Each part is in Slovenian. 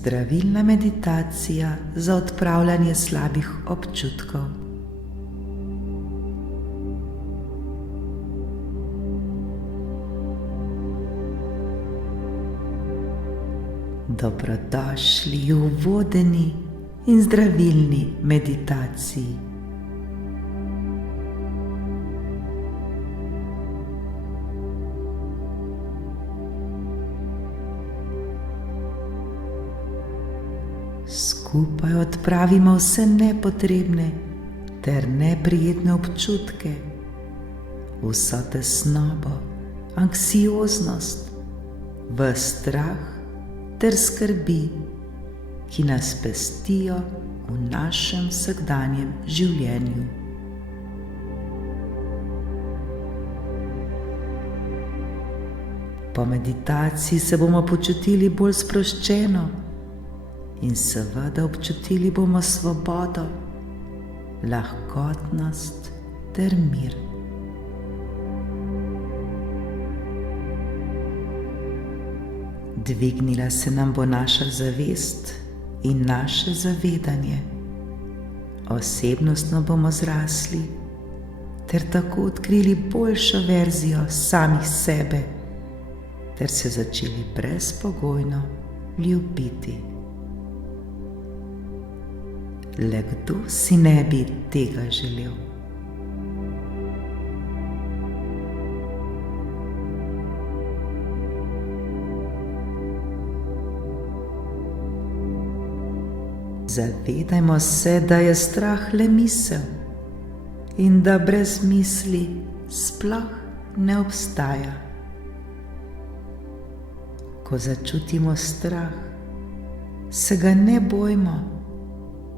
Zdravilna meditacija za odpravljanje slabih občutkov. Dobrodošli v vodeni in zdravilni meditaciji. Skupaj odpravimo vse nepotrebne ter neprijetne občutke, vso tesnobo, anksioznost, ves strah ter skrbi, ki nas pestijo v našem vsakdanjem življenju. Po meditaciji se bomo počutili bolj sproščeno in seveda občutili bomo svobodo, lahkotnost ter mir. Dvignila se nam bo naša zavest in naše zavedanje. Osebnostno bomo zrasli ter tako odkrili boljšo verzijo samih sebe ter se začeli brezpogojno ljubiti. Le kdo si ne bi tega želel? Zavedajmo se, da je strah le misel in da brez misli sploh ne obstaja. Ko začutimo strah, se ga ne bojmo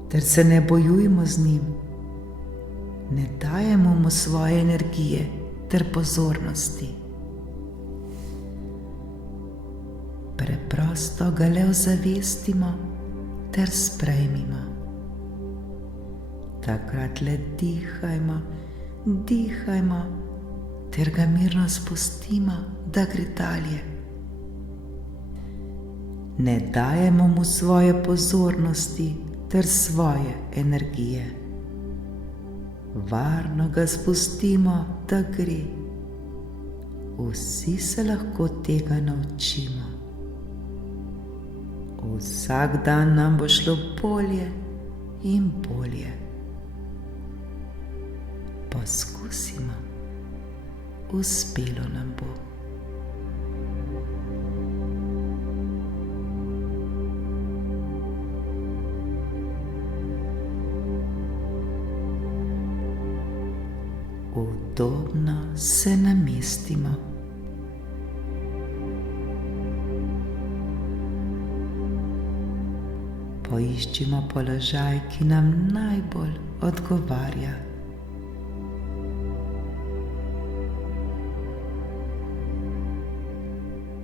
ter se ne bojujmo z njim. Ne dajemo mu svoje energije ter pozornosti. Preprosto ga le ozavestimo ter sprejmimo. Takrat le dihajmo ter ga mirno spustimo, da gre dalje. Ne dajemo mu svoje pozornosti ter svoje energije. Varno ga spustimo, da gre. Vsi se lahko tega naučimo. Vsak dan nam bo šlo bolje in bolje. Poskusimo. Uspelo nam bo. Udobno se namestimo. Poiščimo položaj, ki nam najbolj odgovarja.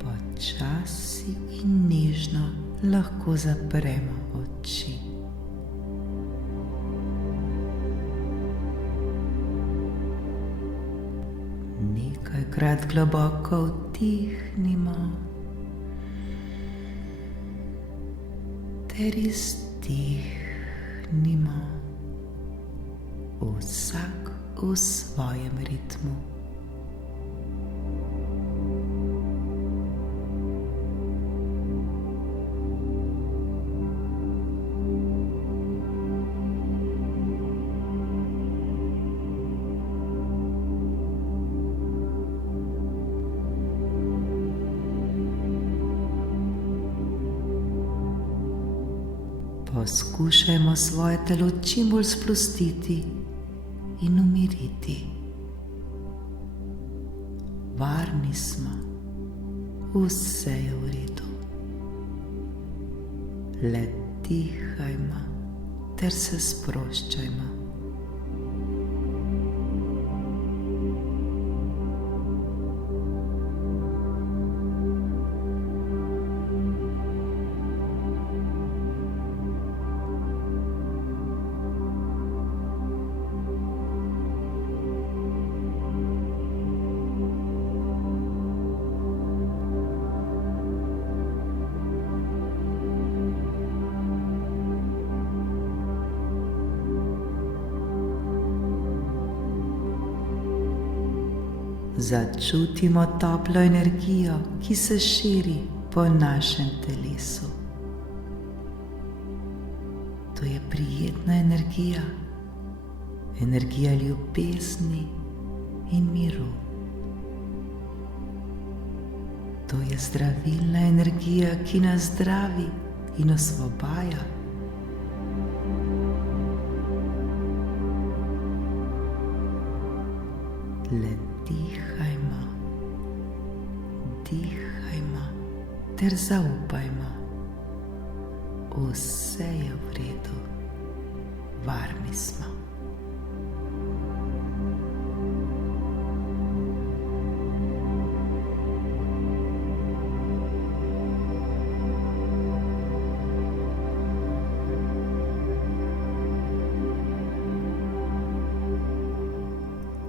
Počasi in nežno lahko zapremo oči. Nekajkrat globoko vdihnimo ter izdihnimo, vsak v svojem ritmu. Poskušajmo svoje telo čim bolj sprostiti in umiriti. Varni smo, vse je v redu. Le dihajmo ter se sproščajmo. Začutimo toplo energijo, ki se širi po našem telesu. To je prijetna energija, energija ljubezni in miru. To je zdravilna energija, ki nas zdravi in osvobaja. Le dihajmo, dihajmo ter zaupajmo. Vse je v redu, varni smo.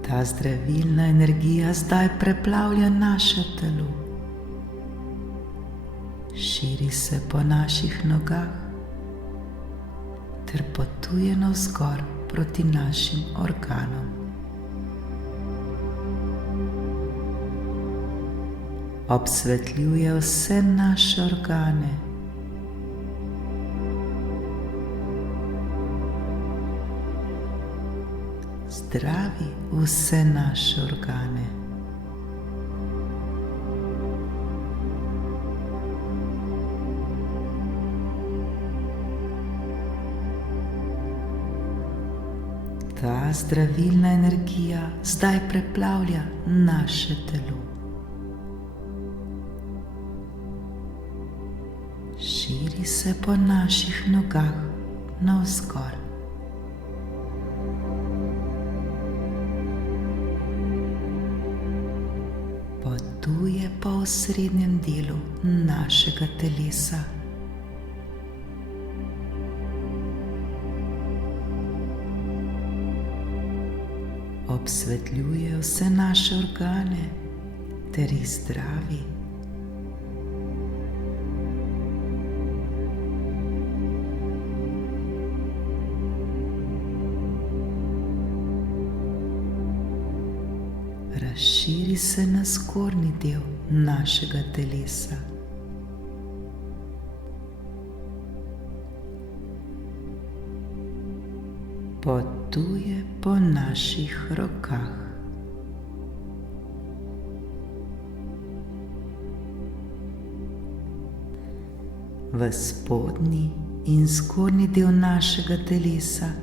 Ta zdravilna energija zdaj preplavlja naše telo. Širi se po naših nogah ter potuje navzgor proti našim organom. Obsvetljuje vse naše organe. Zdravi vse naše organe. Ta zdravilna energija zdaj preplavlja naše telo. Širi se po naših nogah navzgor. Potuje po osrednjem delu našega telesa. Obsvetljuje vse naše organe ter jih zdravi. Razširi se na zgornji del našega telesa. Potuje po naših rokah. V spodnji in zgornji del našega telesa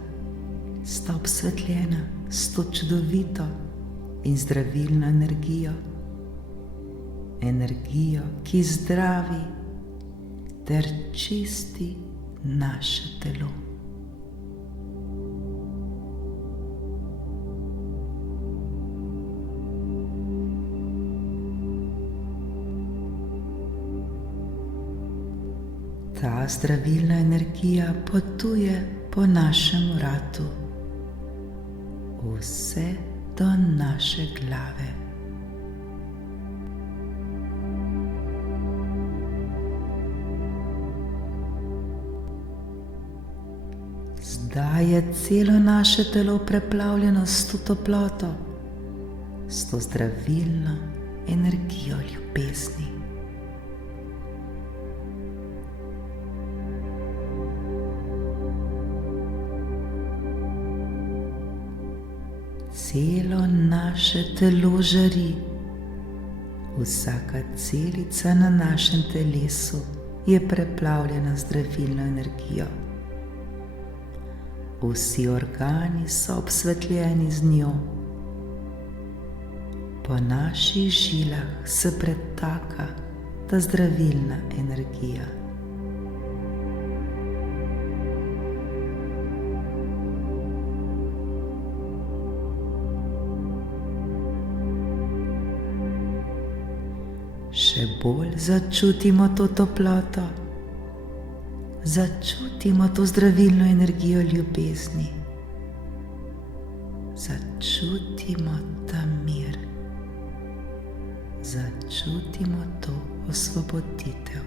sta obsvetljena s to čudovito in zdravilno energijo. Energijo, ki zdravi ter čisti naše telo. Ta zdravilna energija potuje po našem vratu, vse do naše glave. Zdaj je celo naše telo preplavljeno s to toploto, s to zdravilno energijo ljubezni. Celo naše telo žari, vsaka celica na našem telesu je preplavljena z zdravilno energijo. Vsi organi so obsvetljeni z njo. Po naših žilah se pretaka ta zdravilna energija. Še bolj začutimo to toploto, začutimo to zdravilno energijo ljubezni, začutimo ta mir, začutimo to osvoboditev.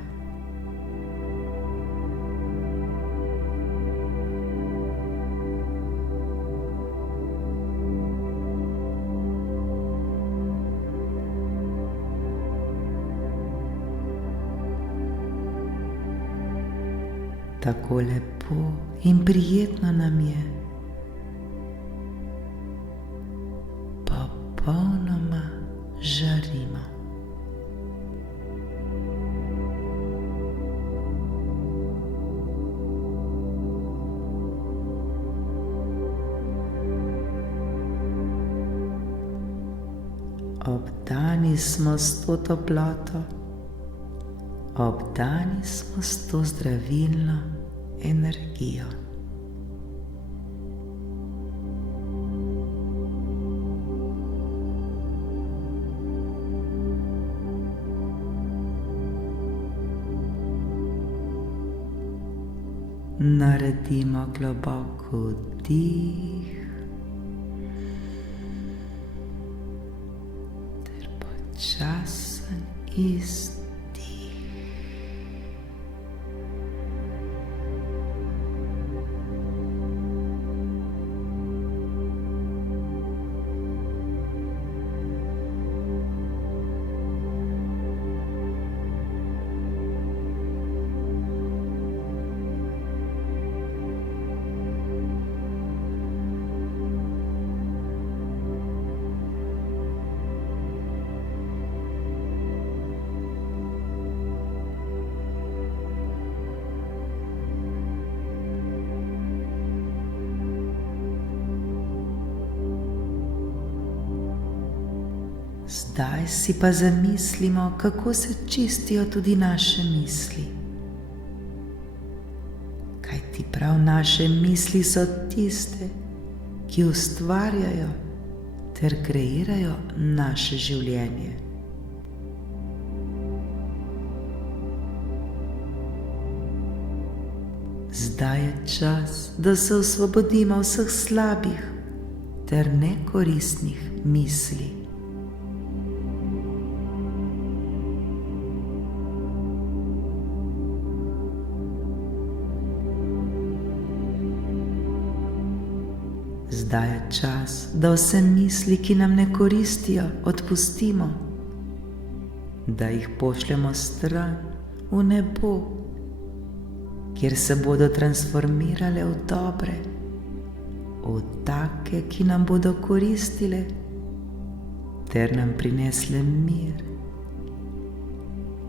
Tako lepo in prijetno nam je. Popolnoma žarimo. Obdani smo s to toploto, obdani smo s to zdravilno energijo. Naredimo globoko vdih ter počasen izdih. Zdaj si pa zamislimo, kako se čistijo tudi naše misli. Kajti prav naše misli so tiste, ki ustvarjajo ter kreirajo naše življenje. Zdaj je čas, da se osvobodimo vseh slabih ter nekoristnih misli. Zdaj je čas, da vse misli, ki nam ne koristijo, odpustimo, da jih pošljemo stran v nebo, kjer se bodo transformirale v dobre, v take, ki nam bodo koristile ter nam prinesle mir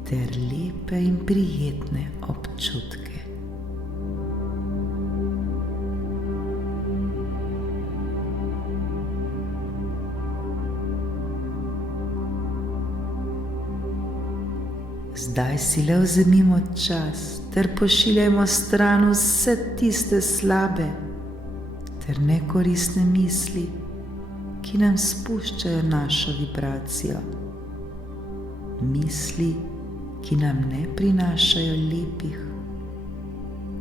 ter lepe in prijetne občutke. Zdaj si le vzemimo čas ter pošiljajmo stran vse tiste slabe ter nekoristne misli, ki nam spuščajo našo vibracijo. Misli, ki nam ne prinašajo lepih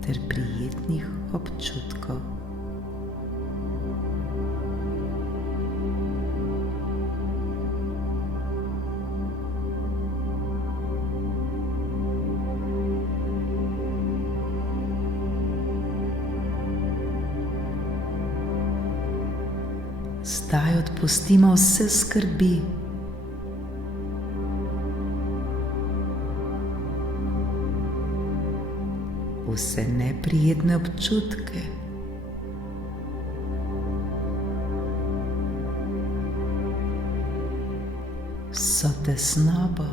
ter prijetnih občutkov. Zdaj odpustimo vse skrbi. Vse neprijetne občutke. Vso tesnobo.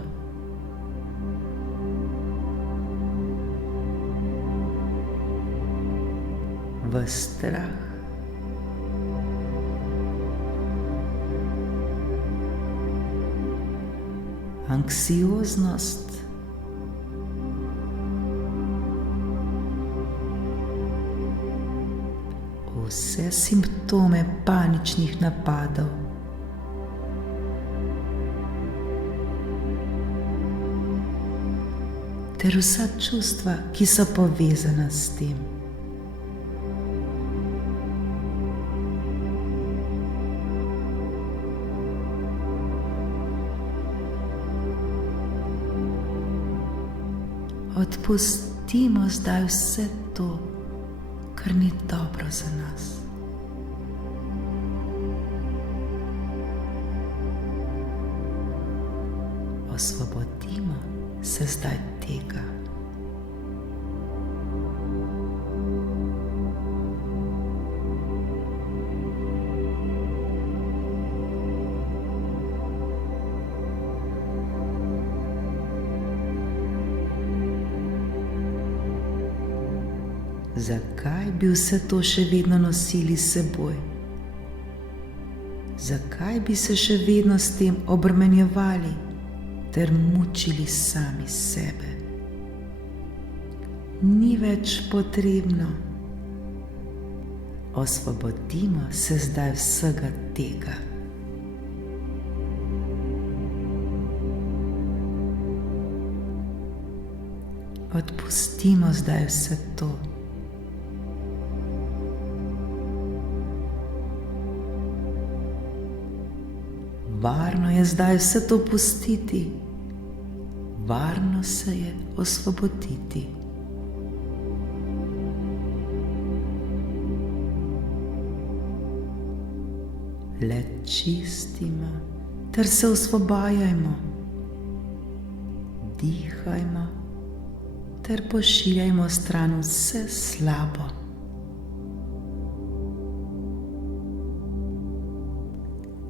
Ves strah. Anksioznost, vse simptome paničnih napadov, ter vsa čustva, ki so povezana s tem. Odpustimo zdaj vse to, kar ni dobro za nas. Osvobodimo se zdaj tega. Zakaj bi vse to še vedno nosili s seboj? Zakaj bi se še vedno s tem obremenjevali ter mučili sami sebe? Ni več potrebno. Osvobodimo se zdaj vsega tega. Odpustimo zdaj vse to. Varno je zdaj vse to pustiti. Varno se je osvoboditi. Le čistimo ter se osvobajajmo. Dihajmo ter pošiljajmo stran vse slabo.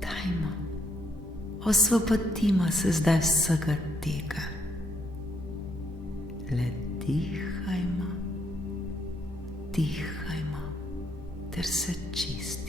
Dajmo, osvobodimo se zdaj vsega tega. Le dihajmo, dihajmo ter se čistimo.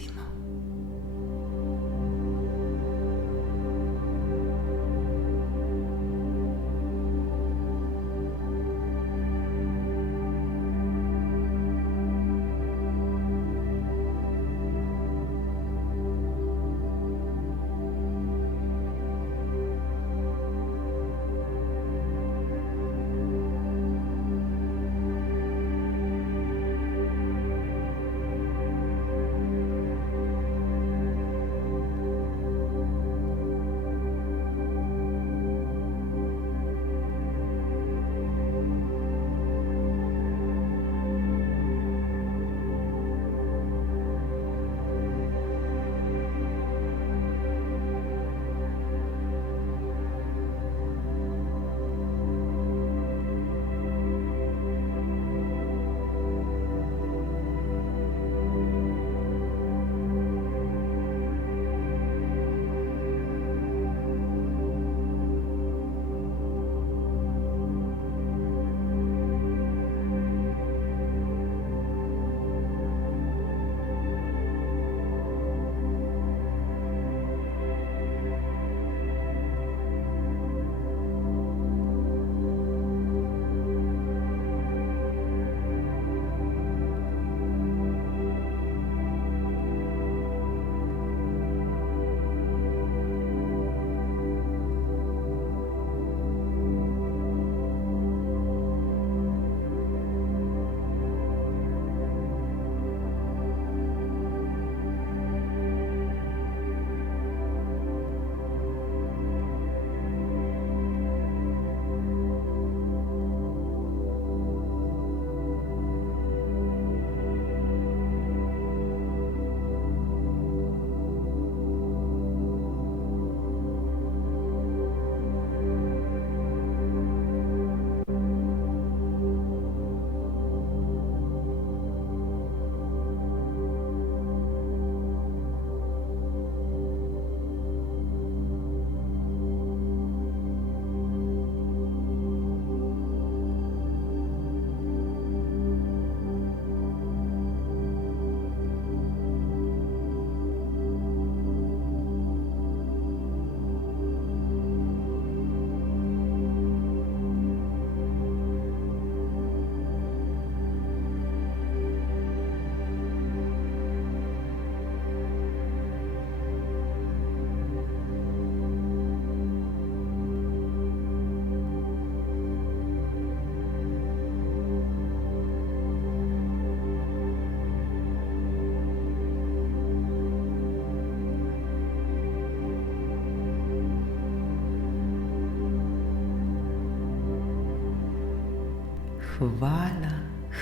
Hvala,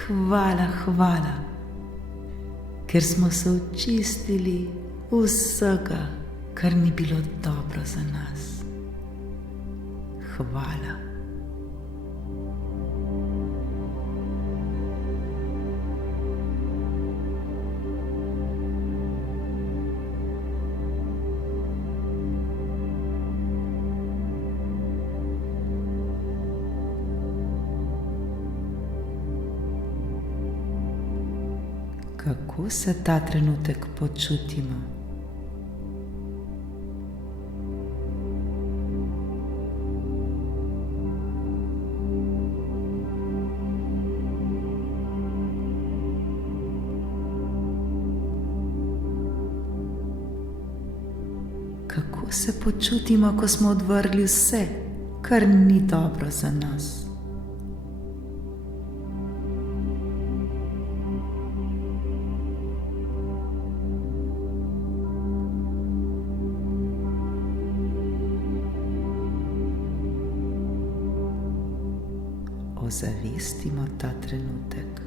hvala, hvala, ker smo se očistili vsega, kar ni bilo dobro za nas. Hvala. Kako se ta trenutek počutimo? Kako se počutimo, ko smo odvrgli vse, kar ni dobro za nas? Ozavestimo ta trenutek.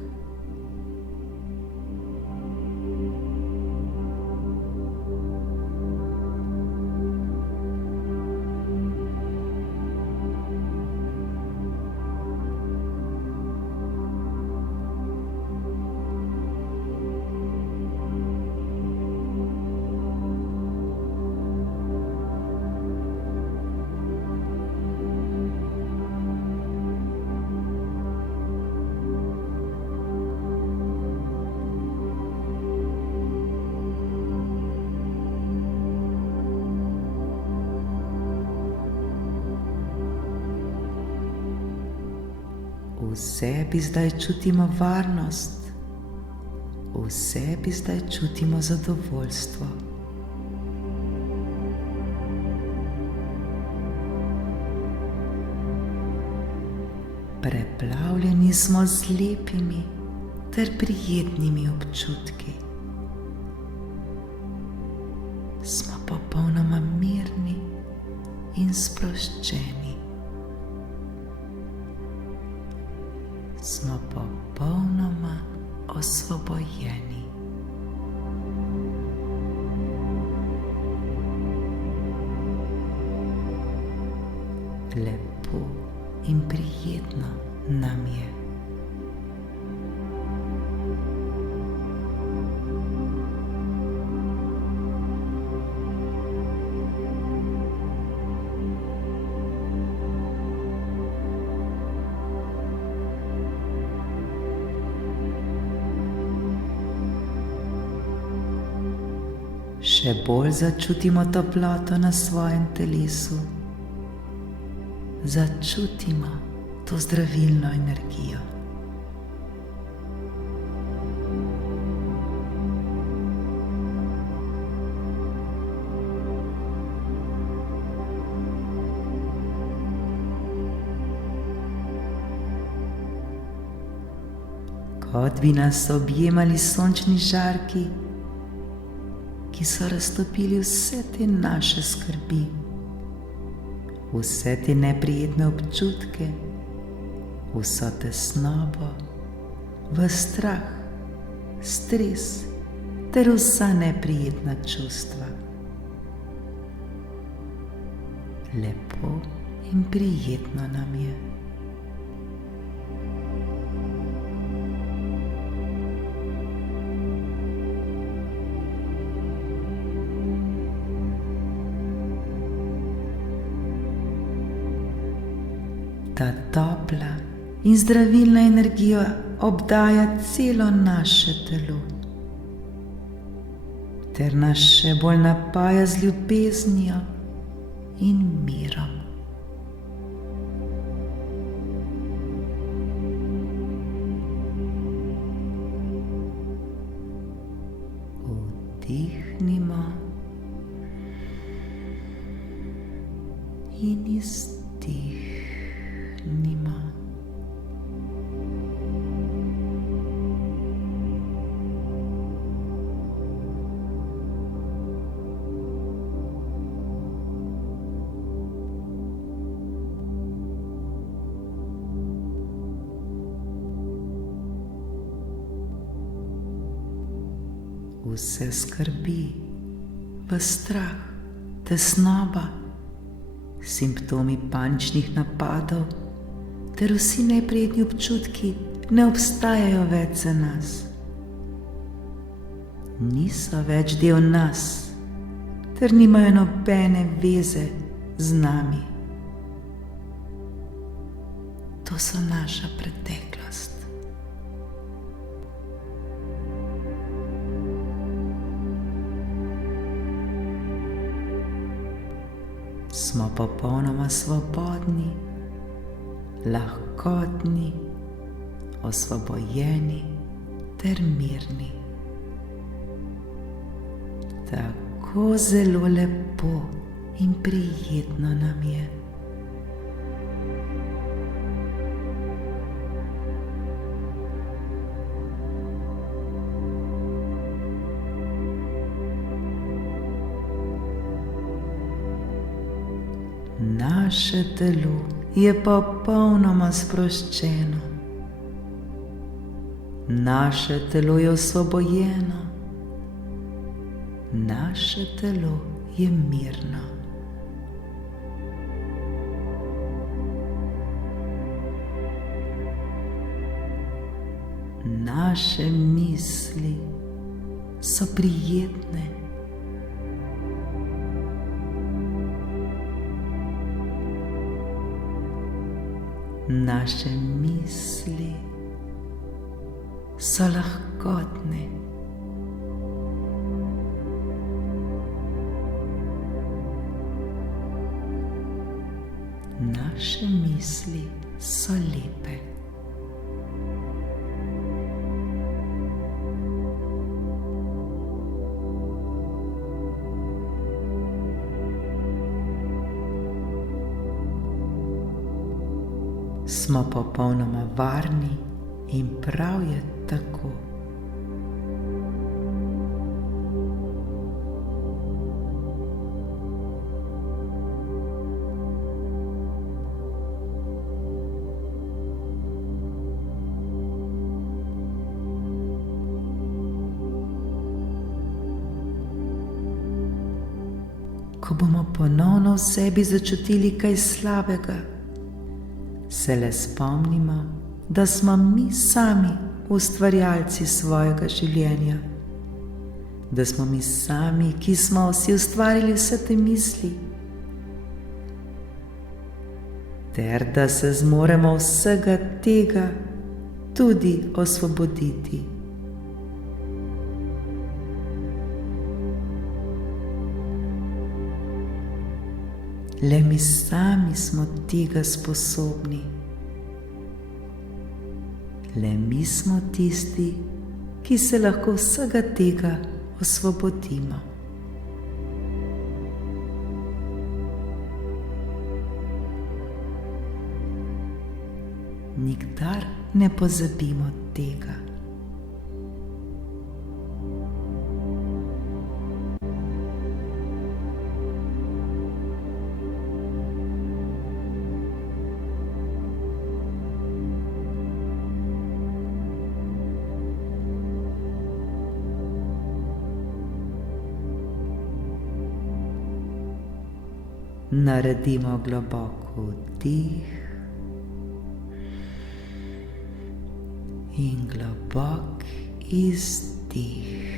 V sebi zdaj čutimo varnost, v sebi zdaj čutimo zadovoljstvo. Preplavljeni smo z lepimi ter prijetnimi občutki. Smo popolnoma mirni in sproščeni. Smo popolnoma osvobojeni. Lepo in prijetno nam je. Še bolj začutimo toploto na svojem telesu. Začutimo to zdravilno energijo. Kot bi nas objemali sončni žarki, ki so raztopili vse te naše skrbi, vse te neprijetne občutke, vso tesnobo, ves strah, stres ter vsa neprijetna čustva. Lepo in prijetno nam je. Ta topla in zdravilna energija obdaja celo naše telo ter nas še bolj napaja z ljubeznijo in mirom. Vdihnimo in izdihnimo. Vse skrbi, ves strah, tesnoba, simptomi paničnih napadov ter vsi neprijetni občutki ne obstajajo več za nas. Niso več del nas ter nimajo nobene veze z nami. To so naša preteklost. smo popolnoma svobodni, lahkotni, osvobojeni ter mirni. Tako zelo lepo in prijetno nam je. Naše telo je popolnoma sproščeno. Naše telo je osvobojeno. Naše telo je mirno. Naše misli so prijetne. Naše misli so lahkotne. Naše misli so lepe. Smo popolnoma varni in prav je tako. Ko bomo ponovno v sebi začutili kaj slabega, se le spomnimo, da smo mi sami ustvarjalci svojega življenja, da smo mi sami, ki smo si ustvarili vse te misli, ter da se zmoremo vsega tega tudi osvoboditi. Le mi sami smo tega sposobni. Le mi smo tisti, ki se lahko vsega tega osvobodimo. Nikdar ne pozabimo tega. Naredimo globoko vdih in globok izdih.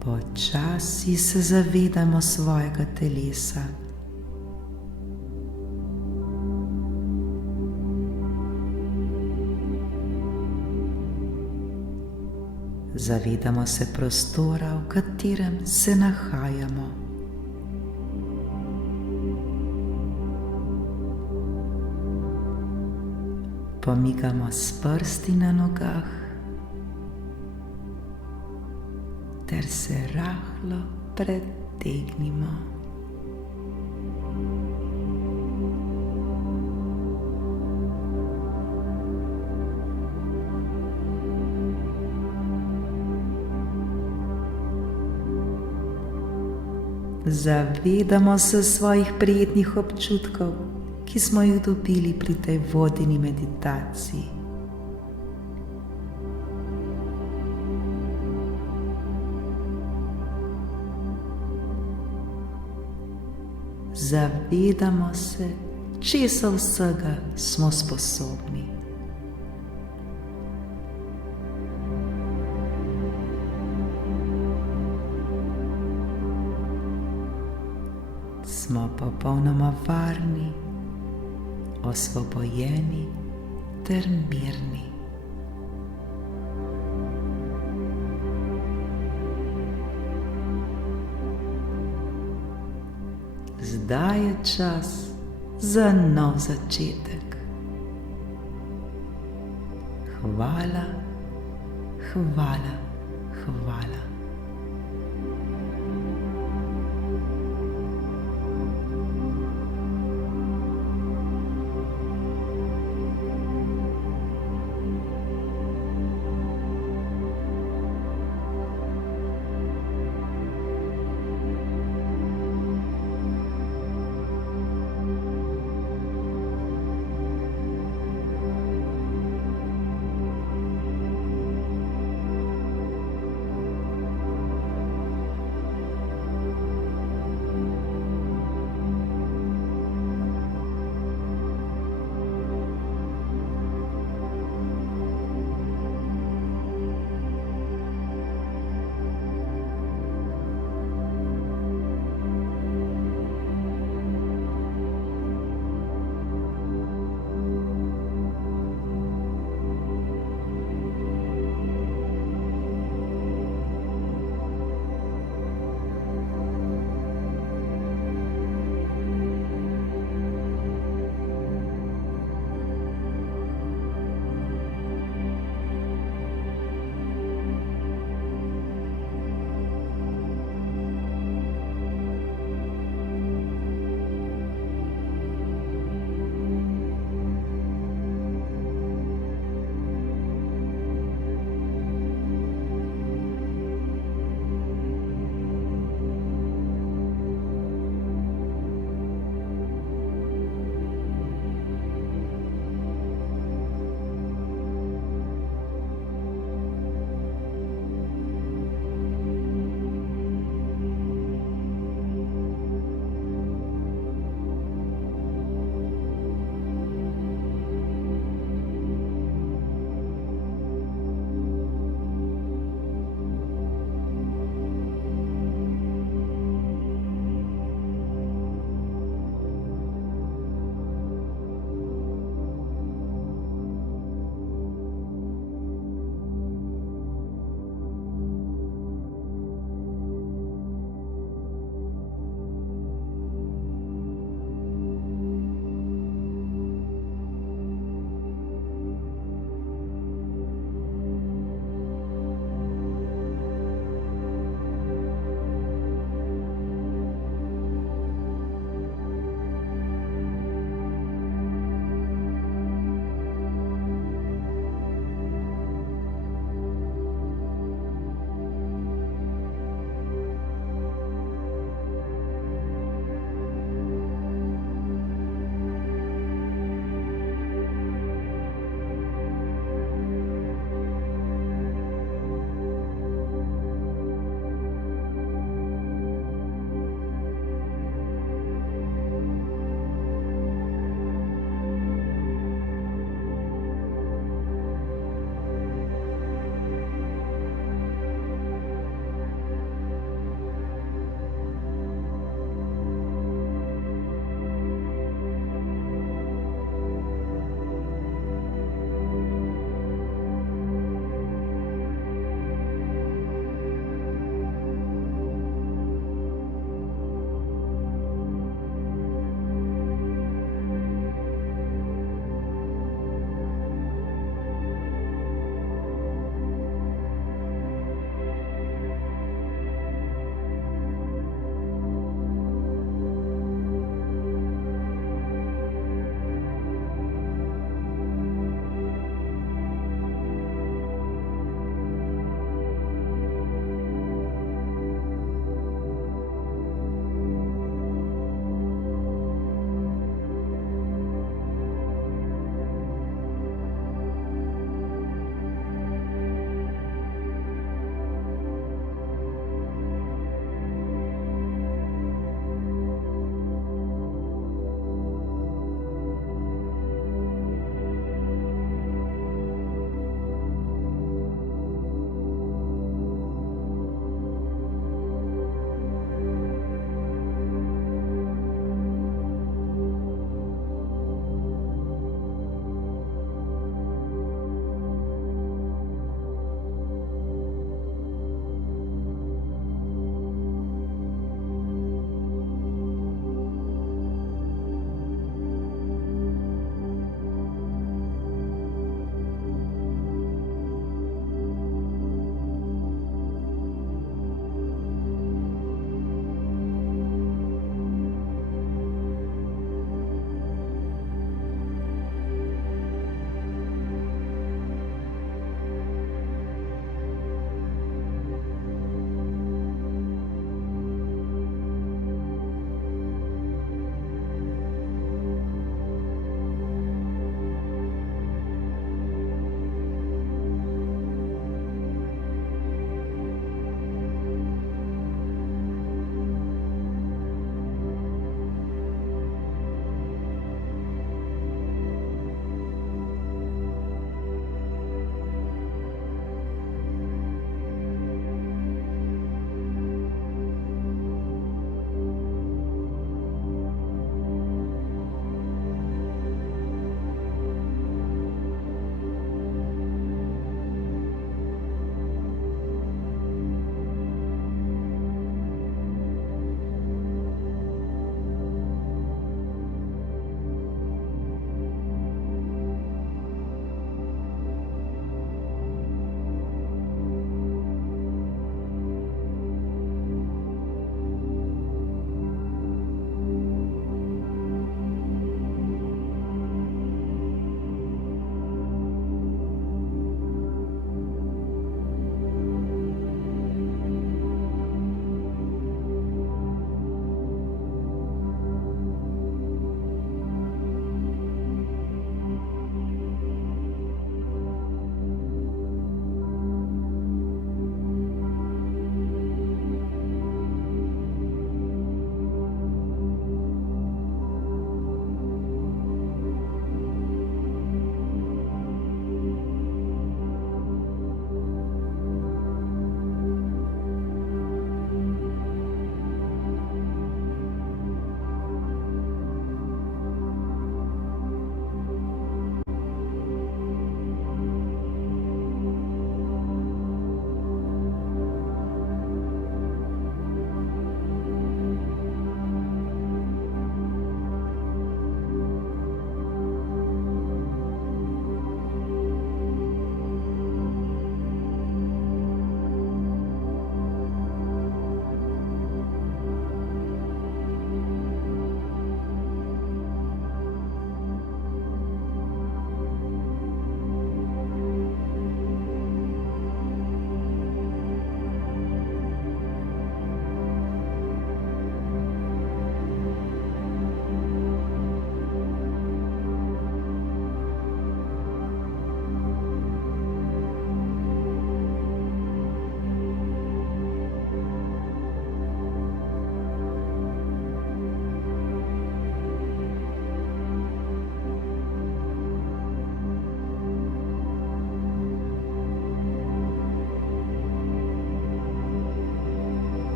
Počasi se zavedamo svojega telesa. Zavedamo se prostora, v katerem se nahajamo. Pomigamo s prsti na nogah ter se rahlo pretegnimo. Zavedamo se svojih prijetnih občutkov, ki smo jih dobili pri tej vodeni meditaciji. Zavedamo se, česa vsega smo sposobni. smo popolnoma varni, osvobojeni ter mirni. Zdaj je čas za nov začetek. Hvala, hvala.